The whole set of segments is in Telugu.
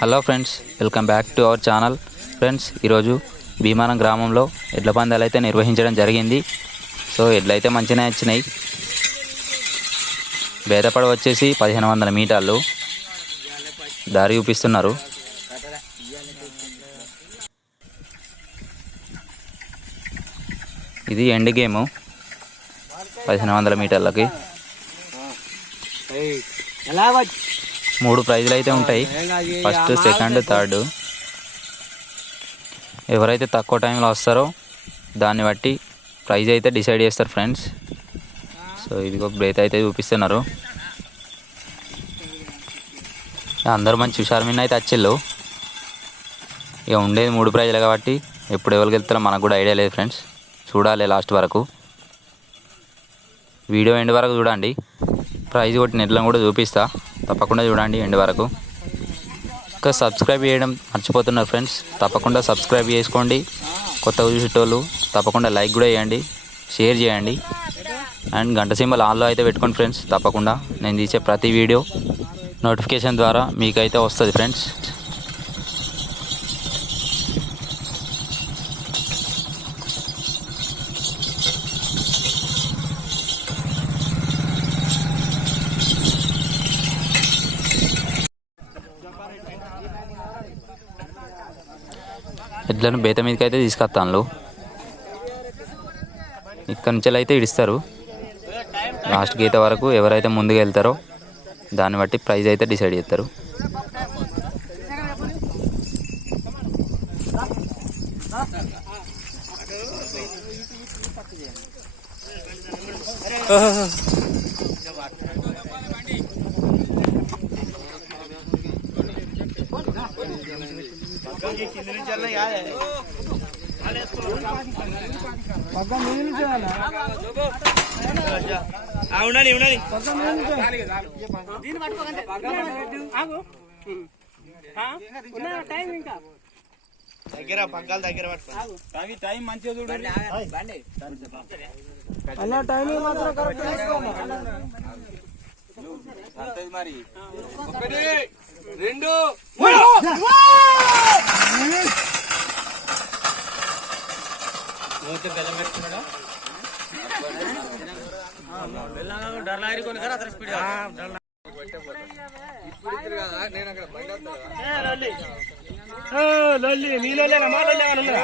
Hello friends welcome back to our channel friends ఈరోజు భీమానం గ్రామంలో ఎడ్ల పందాలు అయితే నిర్వహించడం జరిగింది. సో ఎడ్లు అయితే మంచిగా వచ్చినాయి. బేదపడ వచ్చేసి పదిహేను వందల మీటర్లు దారి చూపిస్తున్నారు. ఇది ఎండ్ గేము పదిహేను వందల మీటర్లకి. ఎలా మూడు ప్రైజులు అయితే ఉంటాయి. ఫస్ట్ సెకండ్ థర్డ్ ఎవరైతే తక్కువ టైంలో వస్తారో దాన్ని బట్టి ప్రైజ్ అయితే డిసైడ్ చేస్తారు ఫ్రెండ్స్. సో ఇదిగో బ్రేత్ అయితే చూపిస్తున్నారు. అందరూ మంచి హుషారు మీద అయితే వచ్చిళ్ళు. ఇక ఉండేది మూడు ప్రైజులు కాబట్టి ఎప్పుడు ఎవరికి వెళ్తారో మనకు కూడా ఐడియా లేదు ఫ్రెండ్స్. చూడాలి లాస్ట్ వరకు. వీడియో ఎండ్ వరకు చూడండి. ప్రైజ్ కొట్టిన ఎట్లా కూడా చూపిస్తా. తప్పకుండా చూడండి ఎండ్ వరకు. ఇంకా సబ్స్క్రైబ్ చేయడం మర్చిపోతున్నారు ఫ్రెండ్స్. తప్పకుండా సబ్స్క్రైబ్ చేసుకోండి. కొత్తగా చూసేటోళ్ళు తప్పకుండా లైక్ కూడా చేయండి. షేర్ చేయండి. అండ్ గంట సింబల్ ఆన్లో అయితే పెట్టుకోండి ఫ్రెండ్స్. తప్పకుండా నేను తీసే ప్రతి వీడియో నోటిఫికేషన్ ద్వారా మీకైతే వస్తుంది ఫ్రెండ్స్. ఎడ్లను బేత మీదకి అయితే తీసుకొస్తాను ఇక్కడ నుంచి అయితే ఇడిస్తారు. లాస్ట్ గీత వరకు ఎవరైతే ముందుకు వెళ్తారో దాన్ని బట్టి ప్రైజ్ అయితే డిసైడ్ చేస్తారు ఉండండి ఉండండి. దగ్గర పగ్గాలు దగ్గర పట్టుకో టైం మంచిగా చూడండి. అన్న టైమింగ్ మాత్రం కరెక్ట్ మరి ఒకటి రెండు లొల్లి నీ లొల్లి మా లొల్లి ఏమన్నా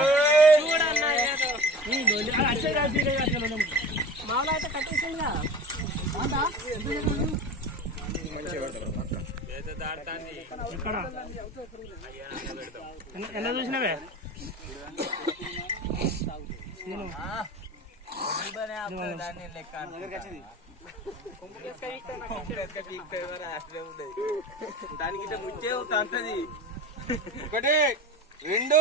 ఎలా చూసినవే? దానికి ముచ్చే అంతది ఒకటి రెండు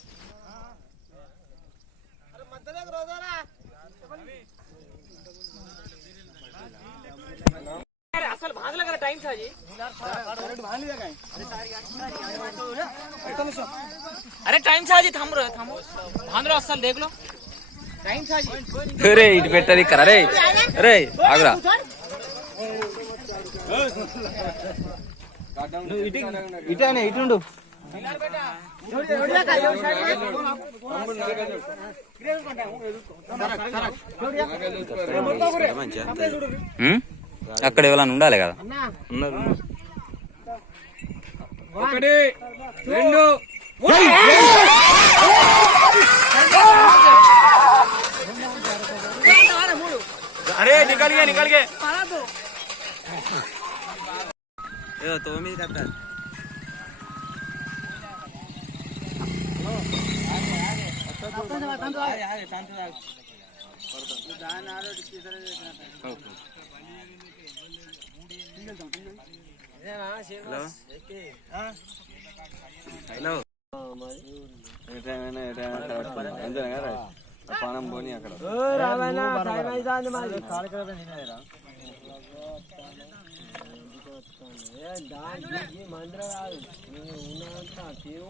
అసలు బాధలు కదా టైం సాజీ అరే టైం సాజీ తమ్ముడు తమ్ము బాధలో అసలు దేకులో రే ఇటు పెట్టది ఇక్కడ. రే రే ఆగురా. ఇటే ఇటుండు అక్కడ ఎవరైనా ఉండాలి కదా ఒకటి రెండు अरे निकल गए निकल गए తొమ్మిది కట్టాలి శాంతి ఓ హలో హలో పానం మరి అక్కడ మందిరం కాదు నువ్వు ఉన్నదంతా తీరు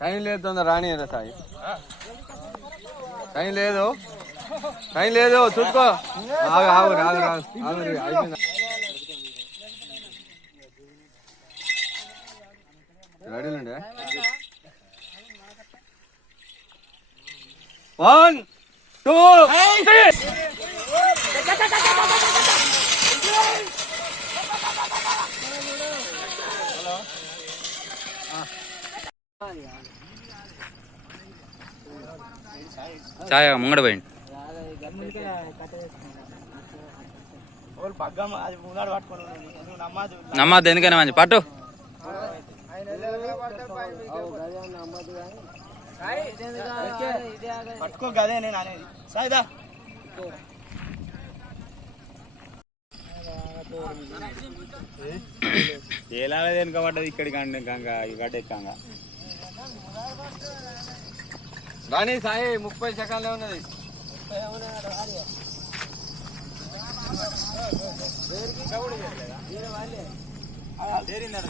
టైం లేదు తొందర రాని సాయి. టైం లేదు. టైం లేదు చూసుకో. ఆగు ఆగు రాగు రాగు ఆగు అయిపోయింది వన్ టూ చాయ్ ముంగడ పోయింది నమ్మదు. ఎందుకని మంచి పట్టు. పట్టుకో గదే నేను అనేది సాయిదా ఎలాగ వెనుక పడ్డది ఇక్కడికి అంటే గంగ ఈ పడ్డ రాణి సాయి ముప్పై సెకండ్లే ఉన్నది లేరా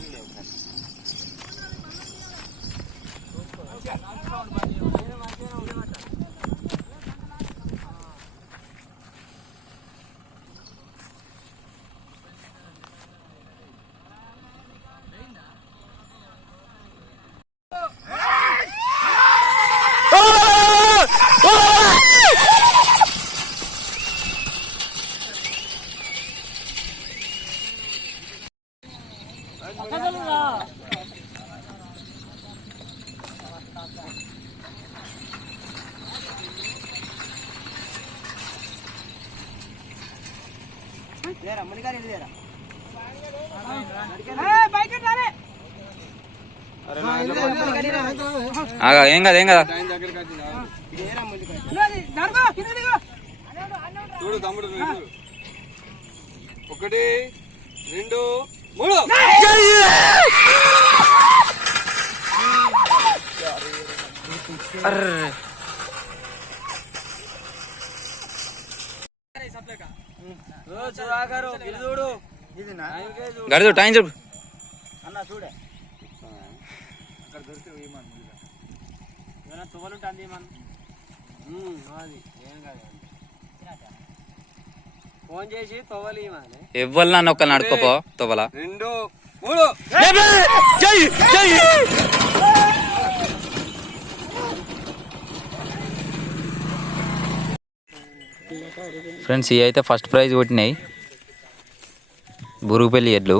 ఏం కదా ఏం కదా. చూడు తమ్ముడు ఒకటి రెండు మూడు. సుధాకర్ ఇది చూడు ఇది నా గడిదు టైం చెప్పు అన్న చూడే ఏమైనా తువ్వలు ఉంటుంది మన అది ఏం కాదు ఫోన్ చేసి తవ్వలు ఇవ్వాలి ఎవ్వరు నన్ను ఒక్కరిని నడుకోపో తొవ్వల రెండు మూడు ఫ్రెండ్స్ ఇవి అయితే ఫస్ట్ ప్రైజ్ కొట్టినాయి. బురుగుపల్లి ఎడ్లు